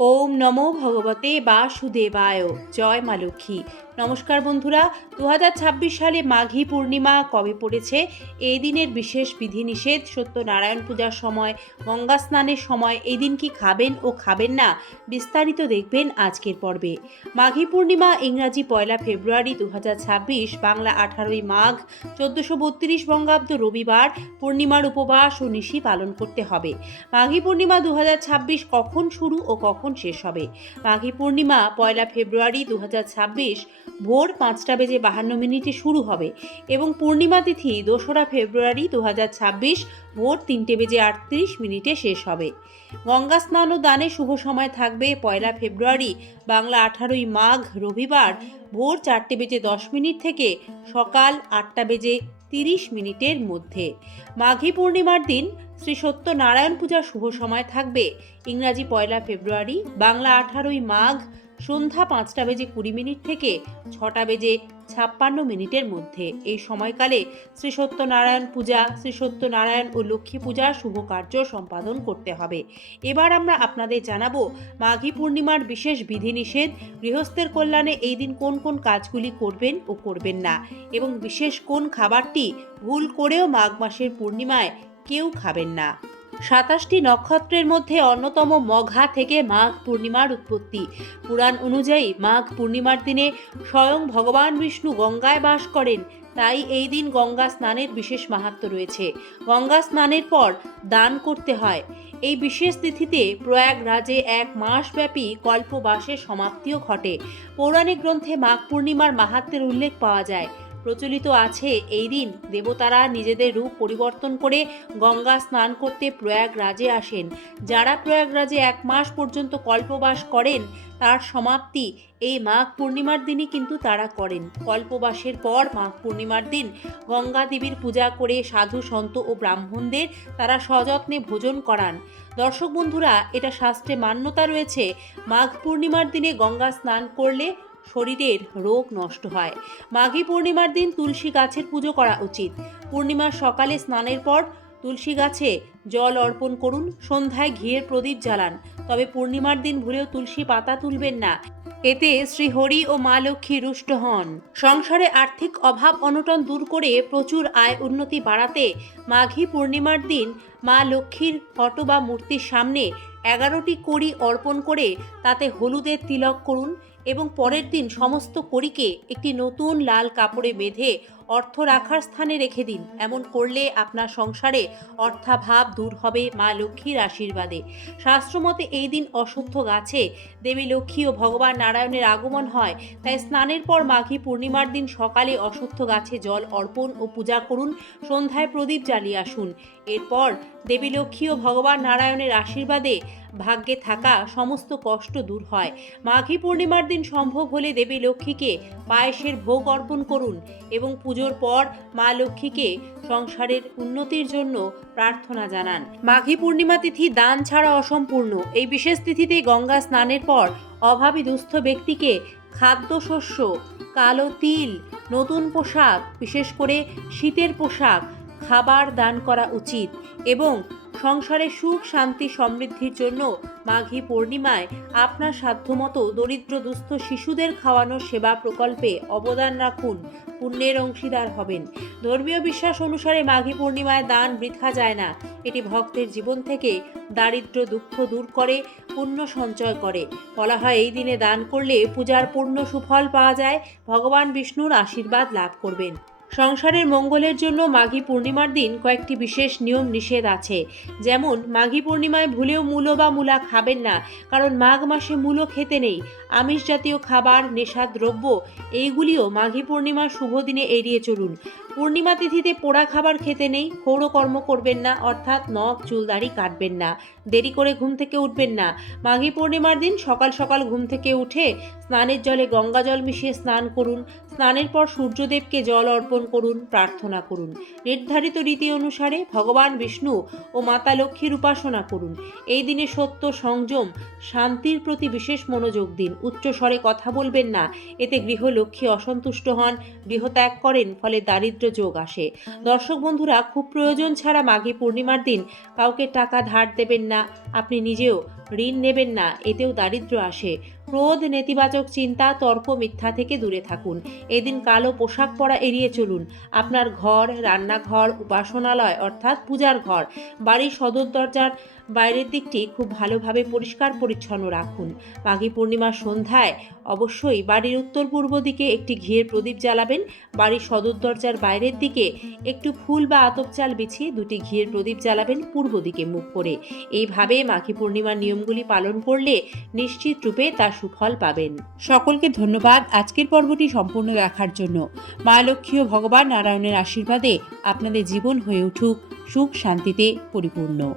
ওম নমো ভগবতে বাসুদেবায়। জয় মা লক্ষ্মী। নমস্কার বন্ধুরা, 2026 সালে মাঘী পূর্ণিমা কবে পড়েছে, এই দিনের বিশেষ বিধিনিষেধ, সত্যনারায়ণ পূজার সময়, গঙ্গা স্নানের সময় এই দিন কি খাবেন ও খাবেন না, বিস্তারিত দেখবেন আজকের পর্বে। মাঘী পূর্ণিমা ইংরাজি 1 ফেব্রুয়ারি 2026, বাংলা 18ই মাঘ 1432 বঙ্গাব্দ রবিবার। পূর্ণিমার উপবাস ও নিশি পালন করতে হবে। মাঘী পূর্ণিমা 2026 কখন শুরু ও কখন শেষ হবে? মাঘী পূর্ণিমা 1 ফেব্রুয়ারি 2026 ভোর 5:52 শুরু হবে এবং পূর্ণিমা তিথি 2রা ফেব্রুয়ারি 2026 ভোর 3:38 শেষ হবে। গঙ্গা স্নান ও দানের শুভ সময় থাকবে 1 ফেব্রুয়ারি, বাংলা 18ই মাঘ রবিবার, ভোর 4:10 থেকে সকাল 8:30 মধ্যে। মাঘী পূর্ণিমার দিন শ্রী সত্যনারায়ণ পূজার শুভ সময় থাকবে ইংরাজি 1 ফেব্রুয়ারি, বাংলা 18ই মাঘ সন্ধ্যা 5:20 থেকে 6:56 মধ্যে। এই সময়কালে শ্রী সত্যনারায়ণ পূজা, শ্রী সত্যনারায়ণ ও লক্ষ্মী পূজার শুভ কার্য সম্পাদন করতে হবে। এবার আমরা আপনাদের জানাবো মাঘী পূর্ণিমার বিশেষ বিধিনিষেধ, গৃহস্থের কল্যাণে এই দিন কোন কোন কাজগুলি করবেন ও করবেন না, এবং বিশেষ কোন খাবারটি ভুল করেও মাঘ মাসের পূর্ণিমায় কেউ খাবেন না। 27টি নক্ষত্রের মধ্যে অন্যতম মঘা থেকে মাঘ পূর্ণিমার উৎপত্তি। পুরাণ অনুযায়ী মাঘ পূর্ণিমার দিনে স্বয়ং ভগবান বিষ্ণু গঙ্গায় বাস করেন, তাই এই দিন গঙ্গা স্নানের বিশেষ মাহাত্ম্য রয়েছে। গঙ্গা স্নানের পর দান করতে হয়। এই বিশেষ তিথিতে প্রয়াগরাজে 1 মাসব্যাপী কল্পবাসের সমাপ্তিও ঘটে। পৌরাণিক গ্রন্থে মাঘ পূর্ণিমার মাহাত্ম্যের উল্লেখ পাওয়া যায়। প্রচলিত আছে এই দিন দেবতারা নিজেদের রূপ পরিবর্তন করে গঙ্গা স্নান করতে প্রয়াগরাজে আসেন। যারা প্রয়াগরাজে 1 মাস পর্যন্ত কল্পবাস করেন, তার সমাপ্তি এই মাঘ পূর্ণিমার দিনই কিন্তু তারা করেন। কল্পবাসের পর মাঘ পূর্ণিমার দিন গঙ্গা দেবীর পূজা করে সাধু সন্ত ও ব্রাহ্মণদের তারা সযত্নে ভোজন করান। দর্শক বন্ধুরা, এটা শাস্ত্রে মান্যতা রয়েছে, মাঘ পূর্ণিমার দিনে গঙ্গা স্নান করলে শরীরের রোগ নষ্ট হয়। মাঘী পূর্ণিমার দিন তুলসী গাছের পুজো করা উচিত। পূর্ণিমার সকালে স্নানের পর তুলসী গাছে জল অর্পণ করুন, সন্ধ্যায় ঘিয়ের প্রদীপ জ্বালান। তবে পূর্ণিমার দিন ভুলেও তুলসী পাতা তুলবেন না, এতে শ্রীহরি ও মা লক্ষ্মী রুষ্ট হন। সংসারে আর্থিক অভাব অনটন দূর করে প্রচুর আয় উন্নতি বাড়াতে মাঘী পূর্ণিমার দিন মা লক্ষ্মীর ফটো বা মূর্তির সামনে 11টি কড়ি অর্পণ করে তাতে হলুদের তিলক করুন এবং পরের দিন সমস্ত কড়িকে একটি নতুন লাল কাপড়ে বেঁধে অর্থ রাখার স্থানে রেখে দিন। এমন করলে আপনার সংসারে অর্থাভাব দূর হবে মা লক্ষ্মীর আশীর্বাদে। শাস্ত্রমতে এই দিন অশ্বত্থ গাছে দেবী লক্ষ্মী ও ভগবান নারায়ণের আগমন হয়, তাই স্নানের পর মাঘী পূর্ণিমার দিন সকালে অশ্বত্থ গাছে জল অর্পণ ও পূজা করুন, সন্ধ্যায় প্রদীপ জ্বালিয়ে আসুন। এরপর দেবী লক্ষ্মী ও ভগবান নারায়ণের আশীর্বাদে ভাগ্যে থাকা সমস্ত কষ্ট দূর হয়। মাঘী পূর্ণিমার দিন সম্ভব হলে দেবী লক্ষ্মীকে পায়েসের ভোগ অর্পণ করুন এবং পুজোর পর মা লক্ষ্মীকে সংসারের উন্নতির জন্য প্রার্থনা জানান। মাঘী পূর্ণিমা তিথি দান ছাড়া অসম্পূর্ণ। এই বিশেষ তিথিতে গঙ্গা স্নানের পর অভাবী দুস্থ ব্যক্তিকে খাদ্যশস্য, কালো তিল, নতুন পোশাক, বিশেষ করে শীতের পোশাক, খাবার দান করা উচিত এবং সংসারে সুখ শান্তি সমৃদ্ধির জন্য মাঘী পূর্ণিমায় আপনার সাধ্যমতো দরিদ্র দুস্থ শিশুদের খাওয়ানোর সেবা প্রকল্পে অবদান রাখুন, পুণ্যের অংশীদার হবেন। ধর্মীয় বিশ্বাস অনুসারে মাঘী পূর্ণিমায় দান বৃথা যায় না। এটি ভক্তের জীবন থেকে দারিদ্র্য দুঃখ দূর করে, পুণ্য সঞ্চয় করে। বলা হয় এই দিনে দান করলে পূজার পূর্ণ সুফল পাওয়া যায়, ভগবান বিষ্ণুর আশীর্বাদ লাভ করবেন। সংসারের মঙ্গলের জন্য মাঘী পূর্ণিমার দিন কয়েকটি বিশেষ নিয়ম নিষেধ আছে। যেমন মাঘী পূর্ণিমায় ভুলেও মূলো বা মূলা খাবেন না, কারণ মাঘ মাসে মূলো খেতে নেই। আমিষ জাতীয় খাবার, নেশাদ দ্রব্য এইগুলিও মাঘী পূর্ণিমার শুভ দিনে এড়িয়ে চলুন। পূর্ণিমা তিথিতে পোড়া খাবার খেতে নেই, ক্ষৌরকর্ম করবেন না, অর্থাৎ নখ চুলদাড়ি কাটবেন না, দেরি করে ঘুম থেকে উঠবেন না। মাঘী পূর্ণিমার দিন সকাল সকাল ঘুম থেকে উঠে স্নানের জলে গঙ্গা জল মিশিয়ে স্নান করুন। স্নানের পর সূর্যদেবকে জল অর্পণ করুন, প্রার্থনা করুন। নির্ধারিত রীতি অনুসারে ভগবান বিষ্ণু ও মাতা লক্ষ্মীর উপাসনা করুন। এই দিনে সত্য, সংযম, শান্তির প্রতি বিশেষ মনোযোগ দিন। উচ্চস্বরে কথা বলবেন না, এতে গৃহলক্ষ্মী অসন্তুষ্ট হন, গৃহত্যাগ করেন, ফলে দারিদ্র্য যোগ আসে। দর্শক বন্ধুরা, খুব প্রয়োজন ছাড়া মাঘী পূর্ণিমার দিন কাউকে টাকা ধার দেবেন না। আপনি নিজেও ঋণ নেবেন না, এতেও দারিদ্র্য আসে। ক্রোধ, নেতিবাচক চিন্তা, তর্ক, মিথ্যা থেকে দূরে থাকুন। এদিন কালো পোশাক পরা এড়িয়ে চলুন। আপনার ঘর, রান্নাঘর, উপাসনালয় অর্থাৎ পূজার ঘর, বাড়ির সদর দরজার বাইরের দিকটি খুব ভালোভাবে পরিষ্কার পরিচ্ছন্ন রাখুন। মাঘী পূর্ণিমার সন্ধ্যায় অবশ্যই বাড়ির উত্তর পূর্ব দিকে একটি ঘিয়ের প্রদীপ জ্বালাবেন। বাড়ির সদর দরজার বাইরের দিকে একটু ফুল বা আতপ চাল বিছিয়ে দুটি ঘিয়ের প্রদীপ জ্বালাবেন পূর্ব দিকে মুখ করে। এইভাবে মাঘী পূর্ণিমার নিয়মগুলি পালন করলে নিশ্চিত রূপে তার সুফল পাবেন। সকলকে ধন্যবাদ আজকের পর্বটি সম্পূর্ণ দেখার জন্য। মা লক্ষ্মী ও ভগবান নারায়ণের আশীর্বাদে আপনাদের জীবন হয়ে উঠুক সুখ শান্তিতে পরিপূর্ণ।